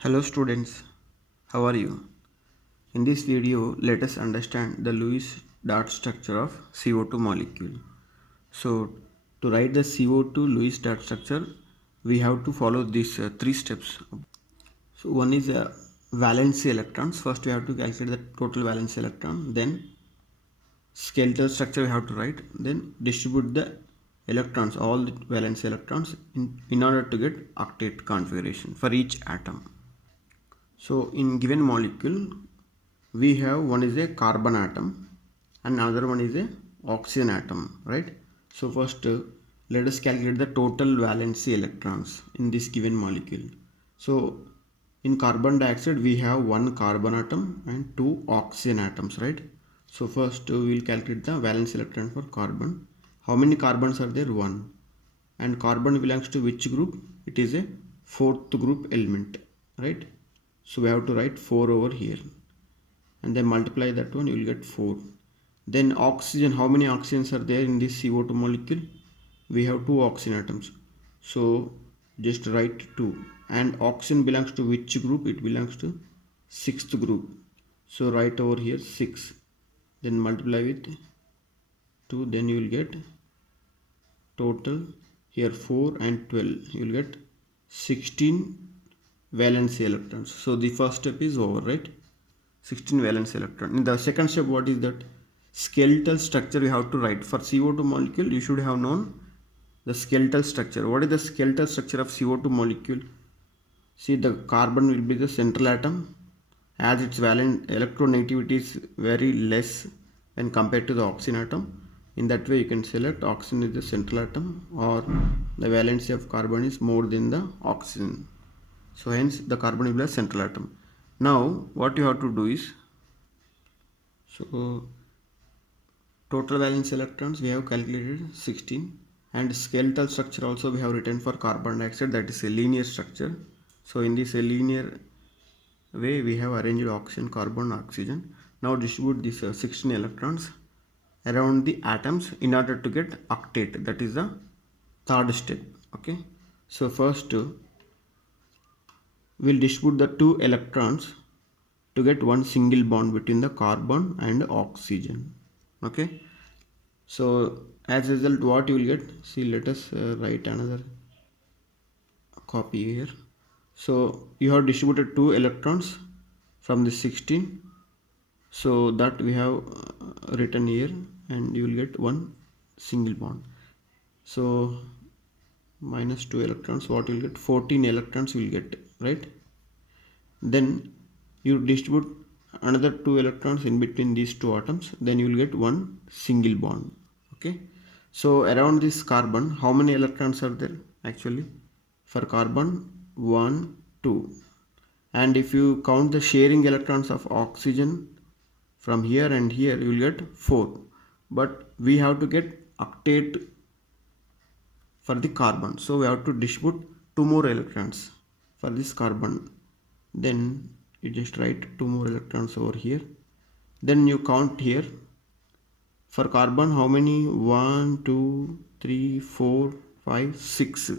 Hello students, how are you? In this video, let us understand the Lewis dot structure of CO2 molecule. So, to write the CO2 Lewis dot structure, we have to follow these three steps. So, one is valency electrons. First, we have to calculate the total valence electron. Then, skeletal structure we have to write. Then, distribute the electrons, all the valence electrons, in order to get octet configuration for each atom. So in given molecule, we have one is a carbon atom and another one is a oxygen atom, right? So first let us calculate the total valency electrons in this given molecule. So in carbon dioxide we have one carbon atom and two oxygen atoms, right? So first we will calculate the valence electron for carbon. How many carbons are there? One. And carbon belongs to which group? It is a fourth group element, right? So we have to write 4 over here and then multiply that one, you will get 4. Then oxygen, how many oxygens are there in this CO2 molecule? We have two oxygen atoms, so just write 2. And oxygen belongs to which group? It belongs to 6th group, so write over here 6, then multiply with 2, then you will get total here 4 and 12, you will get 16 valence electrons. So the first step is over, right? 16 valence electron. In the second step, what is that? Skeletal structure we have to write. For CO2 molecule, you should have known the skeletal structure. What is the skeletal structure of CO2 molecule? See, the carbon will be the central atom, as its valence electronegativity is very less when compared to the oxygen atom. In that way, you can select oxygen is the central atom, or the valency of carbon is more than the oxygen. So hence the carbon will be a central atom. Now what you have to do is, so total valence electrons we have calculated 16, and skeletal structure also we have written for carbon dioxide, that is a linear structure. So in this linear way we have arranged oxygen, carbon, oxygen. Now distribute these 16 electrons around the atoms in order to get octet, that is the third step. Okay, so first we'll distribute the 2 electrons to get one single bond between the carbon and oxygen. Okay, so as a result what you will get, see, let us write another copy here. So you have distributed 2 electrons from the 16, so that we have written here, and you will get one single bond. So minus 2 electrons, what you will get? 14 electrons you will get, right? Then you distribute another 2 electrons in between these two atoms, then you will get one single bond. Okay, so around this carbon, how many electrons are there? Actually, for carbon, 1, 2, and if you count the sharing electrons of oxygen from here and here, you will get 4. But we have to get octet for the carbon, so we have to distribute 2 more electrons for this carbon. Then you just write 2 more electrons over here. Then you count here for carbon, how many? 1, 2, 3, 4, 5, 6.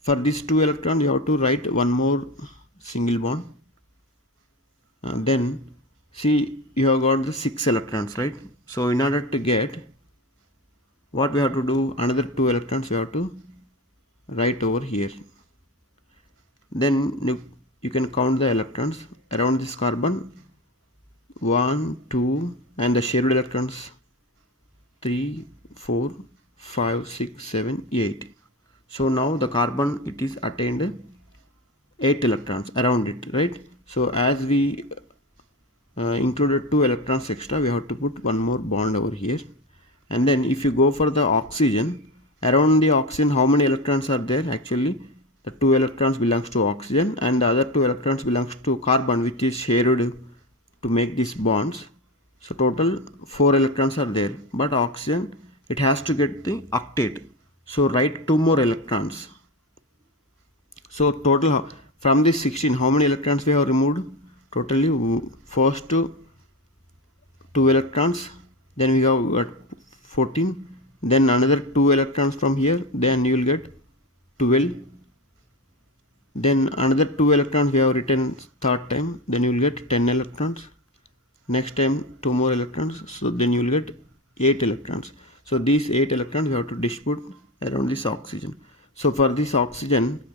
For these 2 electrons you have to write one more single bond. Then see, you have got the 6 electrons, right? So in order to get, what we have to do, another 2 electrons we have to write over here. Then you can count the electrons around this carbon, 1, 2, and the shared electrons 3, 4, 5, 6, 7, 8. So now the carbon, it is attained 8 electrons around it, right? So as we included 2 electrons extra, we have to put one more bond over here. And then if you go for the oxygen, around the oxygen, how many electrons are there? Actually, the 2 electrons belongs to oxygen and the other 2 electrons belongs to carbon, which is shared to make these bonds. So total 4 electrons are there, but oxygen, it has to get the octet, so write 2 more electrons. So total from this 16, how many electrons we have removed? Totally first 2 electrons, then we have got 14, then another 2 electrons from here, then you will get 12, Then another 2 electrons we have written third time, then you will get 10 electrons. Next time 2 more electrons, so then you will get 8 electrons. So these 8 electrons we have to distribute around this oxygen. So for this oxygen,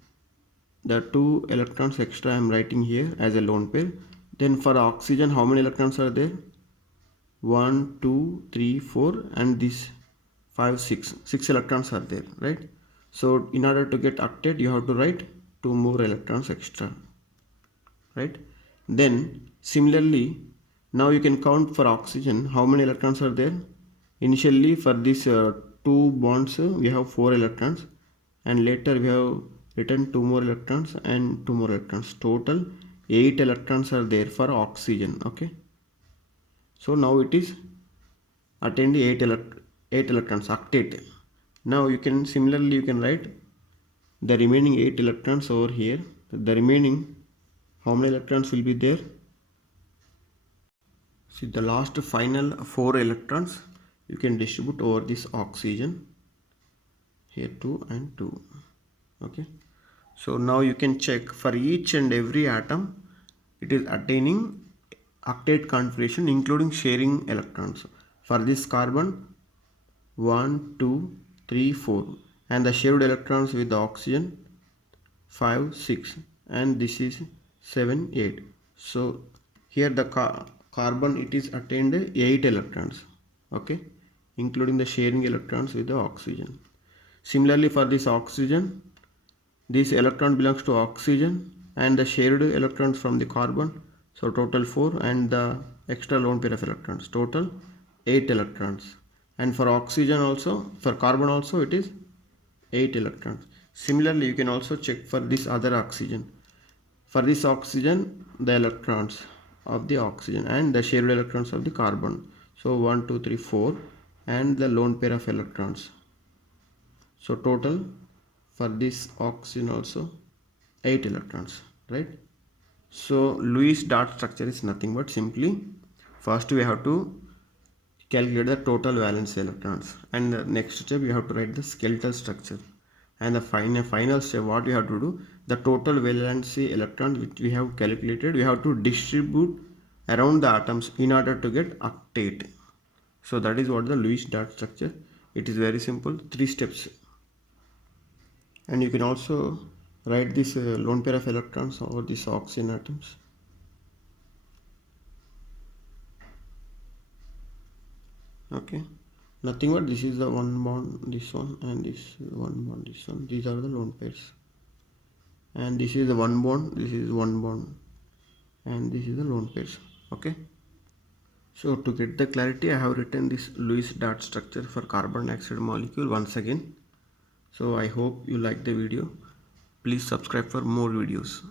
the 2 electrons extra I am writing here as a lone pair. Then for oxygen, how many electrons are there? 1, 2, 3, 4, and this 5, 6. 6 electrons are there, right? So in order to get octet, you have to write 2 more electrons extra, right? Then similarly, now you can count for oxygen how many electrons are there. Initially for this 2 bonds we have 4 electrons, and later we have written 2 more electrons and 2 more electrons. Total 8 electrons are there for oxygen. Okay, so now it is attained 8 electrons, octet. Now you can similarly you can write the remaining 8 electrons over here. The remaining, how many electrons will be there? See, the last final 4 electrons you can distribute over this oxygen. Here 2 and 2. Okay, so now you can check for each and every atom it is attaining octet configuration including sharing electrons. For this carbon 1, 2, 3, 4, and the shared electrons with the oxygen 5, 6, and this is 7, 8. So here the carbon it is attained 8 electrons, okay, including the sharing electrons with the oxygen. Similarly for this oxygen, this electron belongs to oxygen and the shared electrons from the carbon, so total 4, and the extra lone pair of electrons, total 8 electrons. And for oxygen also, for carbon also it is 8 electrons. Similarly you can also check for this other oxygen. For this oxygen, the electrons of the oxygen and the shared electrons of the carbon, so 1, 2, 3, 4, and the lone pair of electrons, so total for this oxygen also 8 electrons, right? So Lewis dot structure is nothing but simply first we have to calculate the total valence electrons, and the next step we have to write the skeletal structure, and the final step what we have to do, the total valency electrons which we have calculated we have to distribute around the atoms in order to get octet. So that is what the Lewis dot structure. It is very simple, 3 steps. And you can also write this lone pair of electrons over these oxygen atoms. Okay, nothing but this is the one bond, this one, and this one bond, this one. These are the lone pairs, and this is the one bond, this is one bond, and this is the lone pairs. Okay, so to get the clarity I have written this Lewis dot structure for carbon dioxide molecule once again. So I hope you like the video. Please subscribe for more videos.